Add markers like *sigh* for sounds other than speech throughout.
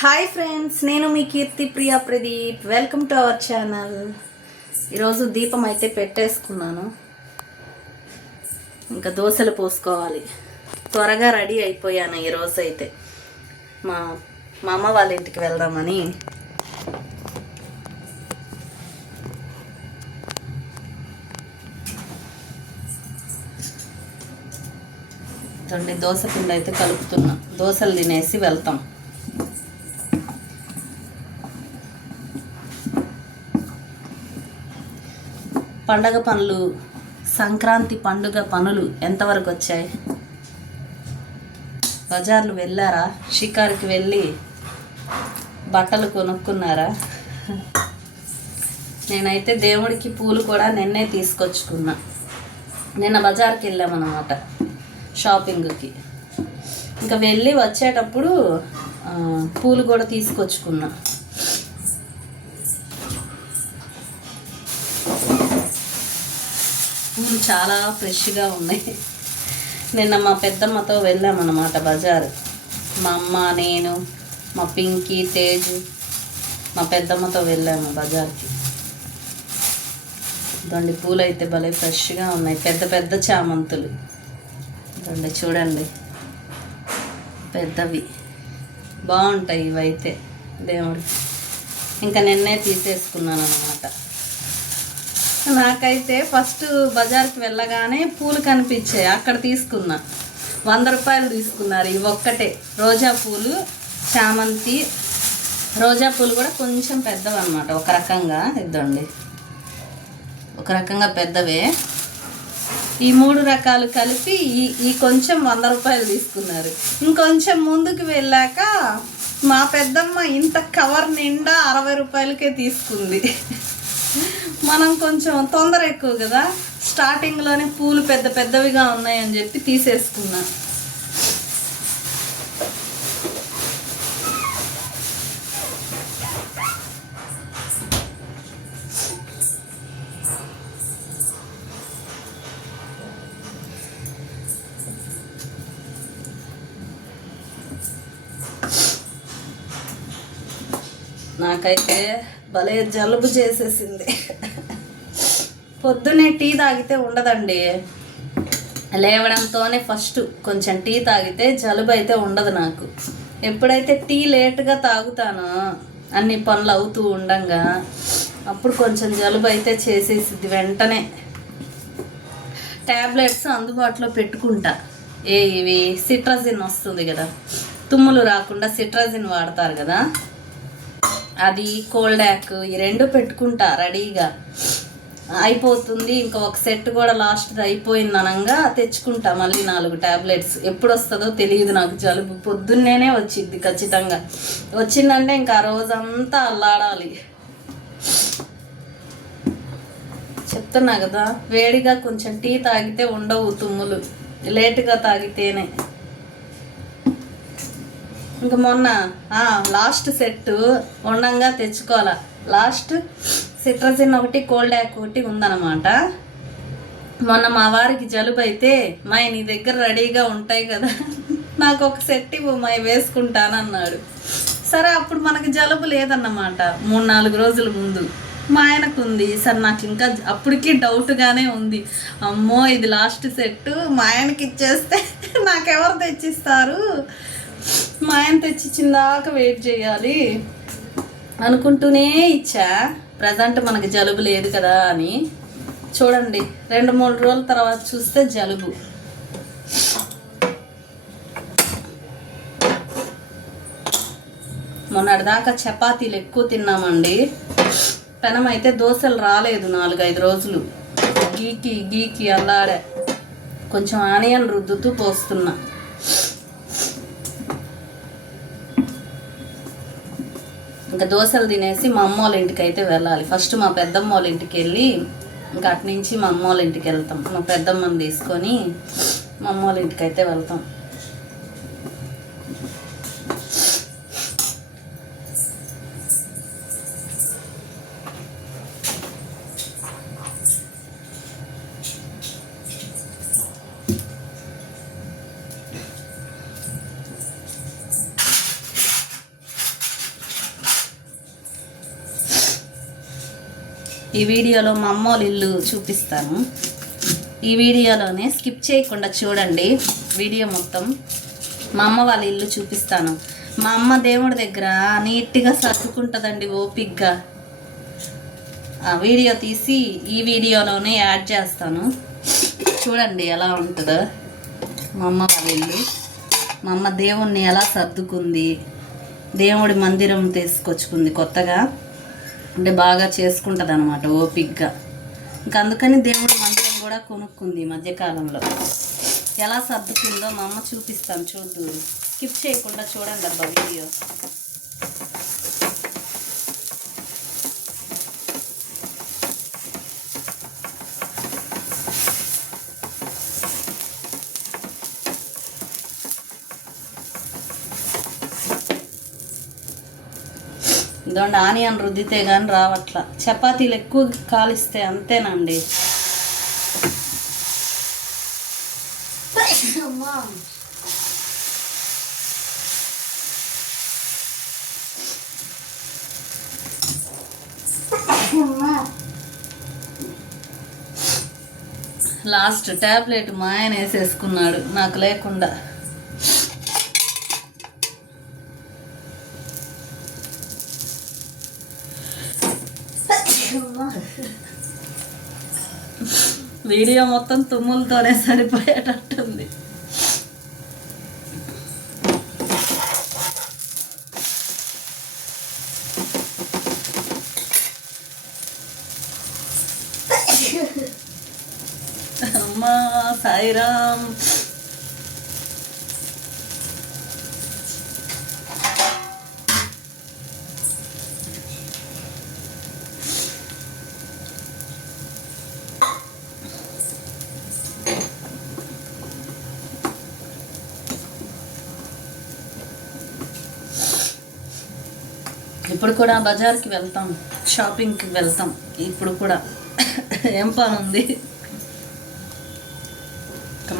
Hi friends నేను మీ Keerthi Priya Pradeep. Welcome to our channel ఈరోజు దీపం అయితే పెట్టేసుకున్నాను. ఇంకా దోశలు పోసుకోవాలి. త్వరగా రెడీ అయిపోయాను ఈరోజు అయితే. మా మా అమ్మ వాళ్ళ ఇంటికి వెళ్దామని. దోశ పిండి అయితే కలుపుతున్నా. దోశలు తినేసి వెళ్తాం. పండగ పనులు సంక్రాంతి పండుగ పనులు ఎంతవరకు వచ్చాయి? బజార్లు వెళ్ళారా? షికారుకి వెళ్ళి బట్టలు కొనుక్కున్నారా? నేనైతే దేవుడికి పూలు కూడా నిన్నే తీసుకొచ్చుకున్నా. నిన్న బజార్కి వెళ్ళామన్నమాట షాపింగ్కి. ఇంకా వెళ్ళి వచ్చేటప్పుడు పూలు కూడా తీసుకొచ్చుకున్నా. చాలా ఫ్రెష్గా ఉన్నాయి. నిన్న మా పెద్దమ్మతో వెళ్ళామన్నమాట బజారు. మా అమ్మ నేను మా పింకీ తేజు మా పెద్దమ్మతో వెళ్ళాము బజార్కి. దొండి పూలు అయితే భలే ఫ్రెష్గా ఉన్నాయి. పెద్ద పెద్ద చామంతులు. ఇదండి చూడండి. పెద్దవి. బాగుంటాయి ఇవైతే. దేవుడి. ఇంకా నిన్నే తీసేసుకున్నాను అనమాట నాకైతే ఫస్ట్ బజార్కి వెళ్ళగానే పూలు కనిపించాయి. అక్కడ తీసుకున్నా. వంద రూపాయలు తీసుకున్నారు. ఇవి ఒక్కటే. రోజా పూలు చామంతి. రోజా పూలు కూడా కొంచెం పెద్దవి అనమాట ఒక రకంగా ఇద్దండి. ఒక రకంగా పెద్దవే. ఈ మూడు రకాలు కలిపి ఈ ఈ కొంచెం వంద రూపాయలు తీసుకున్నారు. ఇంకొంచెం ముందుకు వెళ్ళాక మా పెద్దమ్మ ఇంత కవర్ నిండా అరవై రూపాయలకే తీసుకుంది. మనం కొంచెం తొందర ఎక్కువ కదా. స్టార్టింగ్లోనే పూలు పెద్ద పెద్దవిగా ఉన్నాయని చెప్పి తీసేసుకున్నా. నాకైతే భలే జలుబు చేసేసింది. పొద్దునే టీ తాగితే ఉండదండి. లేవడంతోనే ఫస్ట్ కొంచెం టీ తాగితే జలుబు అయితే ఉండదు నాకు. ఎప్పుడైతే టీ లేట్గా తాగుతానో అన్ని పనులు అవుతూ ఉండంగా అప్పుడు కొంచెం జలుబు అయితే చేసేసిద్ది వెంటనే. ట్యాబ్లెట్స్ అందుబాటులో పెట్టుకుంటా. ఏ ఇవి? సిట్రజిన్ వస్తుంది కదా. తుమ్ములు రాకుండా సిట్రజిన్ వాడతారు కదా. అది కోల్డ్ యాక్ ఈ రెండు పెట్టుకుంటా రెడీగా. అయిపోతుంది. ఇంకా ఒక సెట్ కూడా లాస్ట్ అయిపోయింది అనగా తెచ్చుకుంటా. మళ్ళీ నాలుగు టాబ్లెట్స్. ఎప్పుడు వస్తుందో తెలియదు నాకు జలుబు. పొద్దున్నేనే వచ్చింది ఖచ్చితంగా. వచ్చిందంటే ఇంకా ఆ రోజంతా అల్లాడాలి. చెప్తున్నా కదా వేడిగా కొంచెం టీ తాగితే ఉండవు తుమ్ములు. లేటుగా తాగితేనే. ఇంకా మొన్న లాస్ట్ సెట్ ఉండంగా తెచ్చుకోవాలా. లాస్ట్ సిట్రజిన్ ఒకటి కోల్డ్ యాక్ ఒకటి ఉందన్నమాట. మొన్న మా వారికి జలుబు అయితే మా నీ దగ్గర రెడీగా ఉంటాయి కదా. నాకు ఒక సెట్ ఇవ్వు మై వేసుకుంటానన్నాడు. సరే అప్పుడు మనకి జలుబు లేదన్నమాట మూడు నాలుగు రోజుల ముందు. మా ఆయనకు ఉంది సరే నాకు ఇంకా అప్పటికి డౌట్గానే ఉంది. అమ్మో ఇది లాస్ట్ సెట్ మా ఆయనకి ఇచ్చేస్తే *laughs* నాకెవరు తెచ్చిస్తారు? మా ఆయన తెచ్చిచ్చిన దాకా వెయిట్ చేయాలి. అనుకుంటూనే ఇచ్చా. ప్రజెంట్ మనకి జలుబు లేదు కదా అని. చూడండి రెండు మూడు రోజుల తర్వాత చూస్తే జలుబు. మొన్నటిదాకా చపాతీలు ఎక్కువ తిన్నామండి. పెనం అయితే దోశలు రాలేదు నాలుగైదు రోజులు. గీకి గీకి అల్లాడే. కొంచెం ఆనియన్ రుద్దుతూ పోస్తున్నా. ఇంకా దోశలు తినేసి మా అమ్మ వాళ్ళ ఇంటికి అయితే వెళ్ళాలి. ఫస్ట్ మా పెద్దమ్మ వాళ్ళ ఇంటికి వెళ్ళి ఇంకా అటు నుంచి మా అమ్మ వాళ్ళ ఇంటికి వెళ్తాం. మా పెద్దమ్మని తీసుకొని మా అమ్మ వాళ్ళ ఇంటికి అయితే వెళ్తాం. ఈ వీడియోలో మా అమ్మ వాళ్ళ ఇల్లు చూపిస్తాను. ఈ వీడియోలోనే స్కిప్ చేయకుండా చూడండి వీడియో మొత్తం. మా అమ్మ వాళ్ళ ఇల్లు చూపిస్తాను. మా అమ్మ దేవుడి దగ్గర నీట్గా సర్దుకుంటుందండి ఓపిక్గా ఆ వీడియో తీసి ఈ వీడియోలోనే యాడ్ చేస్తాను. చూడండి ఎలా ఉంటుందో. మా అమ్మ వాళ్ళ ఇల్లు. మా అమ్మ దేవుణ్ణి ఎలా సర్దుకుంది. దేవుడి మందిరం తీసుకొచ్చుకుంది కొత్తగా. అంటే బాగా చేసుకుంటుంది అనమాట ఓపిక్గా ఇంకా అందుకని దేవుడి మందిరం కూడా కొనుక్కుంది ఈ మధ్యకాలంలో. ఎలా సర్దుకుందో మా అమ్మ చూపిస్తాను చూద్దు స్కిప్ చేయకుండా చూడండి అబ్బా వీడియో. ఇదండి ఆనియన్ రుద్దితే కానీ రావట్లా. చపాతీలు ఎక్కువ కాలిస్తే అంతేనండి. లాస్ట్ ట్యాబ్లెట్ మా ఆయన వేసేసుకున్నాడు. నాకు లేకుండా. వీడియో మొత్తం తుమ్ములతోనే సరిపోయేటట్టుంది. అమ్మా సాయిరామ్. ఇప్పుడు కూడా బజార్కి వెళ్తాం షాపింగ్కి వెళ్తాం. ఇప్పుడు కూడా ఏం పని ఉంది?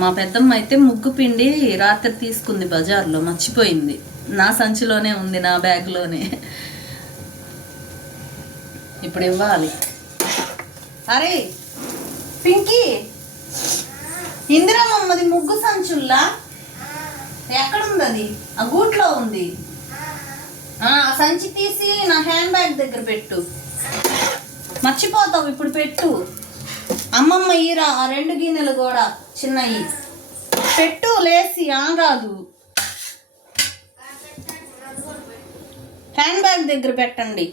మా పెద్దమ్మ అయితే ముగ్గు పిండి రాత్రి తీసుకుంది బజార్లో మర్చిపోయింది. నా సంచిలోనే ఉంది నా బ్యాగ్లోనే. ఇప్పుడు ఇవ్వాలి. అరే పింకీ! ఇందిరమ్మది ముగ్గు సంచుల్లా? ఎక్కడుంది అది ఆ గూట్లో ఉంది. సంచి తీసి నా హ్యాండ్ బ్యాగ్ దగ్గర పెట్టు. మర్చిపోతావు ఇప్పుడు పెట్టు. అమ్మమ్మ ఈరా ఆ రెండు గిన్నెలు కూడా చిన్నవి పెట్టు లేసి ఆగాదు హ్యాండ్ బ్యాగ్ దగ్గర పెట్టండి.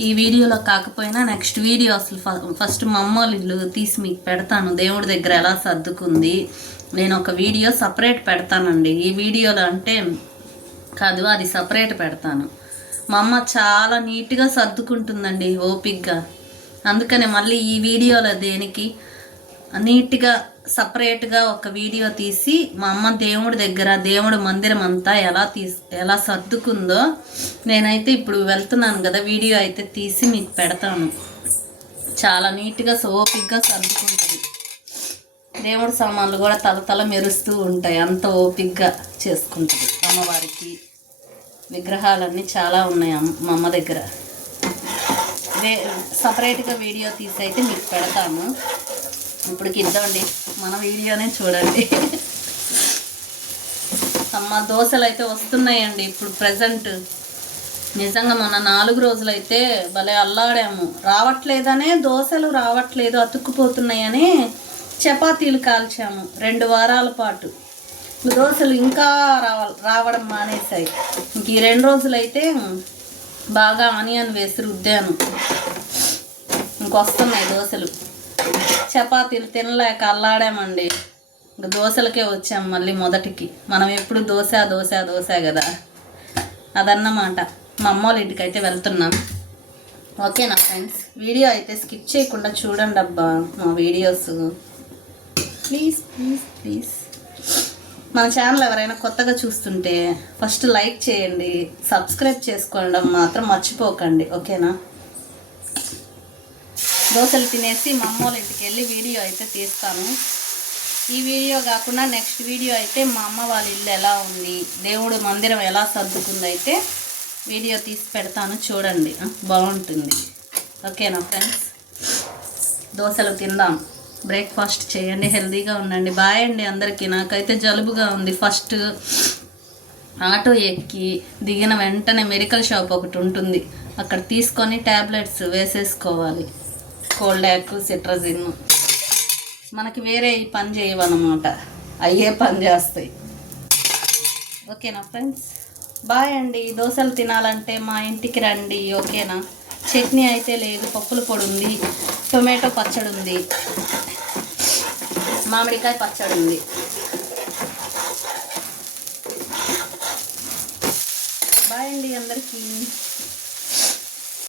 ఈ వీడియోలో కాకపోయినా నెక్స్ట్ వీడియో అసలు ఫ- ఫస్ట్ మా అమ్మ వాళ్ళ ఇల్లు తీసి మీకు పెడతాను. దేవుడి దగ్గర ఎలా సర్దుకుంది? నేను ఒక వీడియో సపరేట్ పెడతానండి. ఈ వీడియోలో అంటే కాదు అది సపరేట్ పెడతాను. మా అమ్మ చాలా నీట్గా సర్దుకుంటుందండి ఓపిక్గా అందుకనే మళ్ళీ ఈ వీడియోలో దేనికి నీట్గా సపరేట్గా ఒక వీడియో తీసి మా అమ్మ దేవుడి దగ్గర దేవుడి మందిరం అంతా ఎలా తీస్ ఎలా సర్దుకుందో నేనైతే ఇప్పుడు వెళ్తున్నాను కదా వీడియో అయితే తీసి మీకు పెడతాను. చాలా నీట్గా సోపిక్గా సర్దుకుంటుంది. దేవుడి సామాన్లు కూడా తల తల మెరుస్తూ ఉంటాయి అంత ఓపిక్గా చేసుకుంటుంది. అమ్మవారికి విగ్రహాలన్నీ చాలా ఉన్నాయి మా అమ్మ దగ్గర. వే సపరేట్గా వీడియో తీసి అయితే మీకు పెడతాము ఇప్పుడు ఇద్దామండి. మన వీడియోనే చూడండి. అమ్మ దోశలు అయితే వస్తున్నాయండి ఇప్పుడు ప్రజెంట్ నిజంగా మొన్న నాలుగు రోజులైతే భలే అల్లాడాము. రావట్లేదనే దోశలు రావట్లేదు అతుక్కుపోతున్నాయని చపాతీలు కాల్చాము రెండు వారాల పాటు. దోశలు ఇంకా రావ రావడం మానేశాయి. ఇంక ఈ రెండు రోజులైతే బాగా ఆనియన్ వేసి రుద్దాను. ఇంకొస్తున్నాయి దోశలు. చపాతీలు తినలేక అల్లాడామండి. దోశలకే వచ్చాం మళ్ళీ మొదటికి. మనం ఎప్పుడు దోశ దోశ దోశ కదా. అదన్నమాట. మా అమ్మ వాళ్ళ ఇంటికి అయితే వెళ్తున్నాం. ఓకేనా ఫ్రెండ్స్? వీడియో అయితే స్కిప్ చేయకుండా చూడండి అబ్బా మా వీడియోస్. Please please please. మన ఛానల్ ఎవరైనా కొత్తగా చూస్తుంటే ఫస్ట్ లైక్ చేయండి సబ్స్క్రైబ్ చేసుకోవడం మాత్రం మర్చిపోకండి. ఓకేనా? దోశలు తినేసి మా అమ్మ వాళ్ళ ఇంటికి వెళ్ళి వీడియో అయితే తీస్తాను. ఈ వీడియో కాకుండా నెక్స్ట్ వీడియో అయితే మా అమ్మ వాళ్ళ ఇల్లు ఎలా ఉంది దేవుడు మందిరం ఎలా సర్దుకుంది అయితే వీడియో తీసి పెడతాను చూడండి. బాగుంటుంది. ఓకేనా ఫ్రెండ్స్? దోశలు తిందాం. బ్రేక్ఫాస్ట్ చేయండి హెల్తీగా ఉండండి. బాయ్ అండి అందరికీ. నాకైతే జలుబుగా ఉంది. ఫస్ట్ ఆటో ఎక్కి దిగిన వెంటనే మెడికల్ షాప్ ఒకటి ఉంటుంది. అక్కడ తీసుకొని ట్యాబ్లెట్స్ వేసేసుకోవాలి. Coldact cetirizine. మనకి వేరే పని చేయవన్నమాట. అయ్యే పని చేస్తాయి. ఓకేనా ఫ్రెండ్స్? బాయ్ అండి. దోశలు తినాలంటే మా ఇంటికి రండి. ఓకేనా? చట్నీ అయితే లేదు. పప్పుల పొడి ఉంది. టొమాటో పచ్చడి ఉంది. మామిడికాయ పచ్చడి ఉంది. బాయ్ అండి అందరికీ.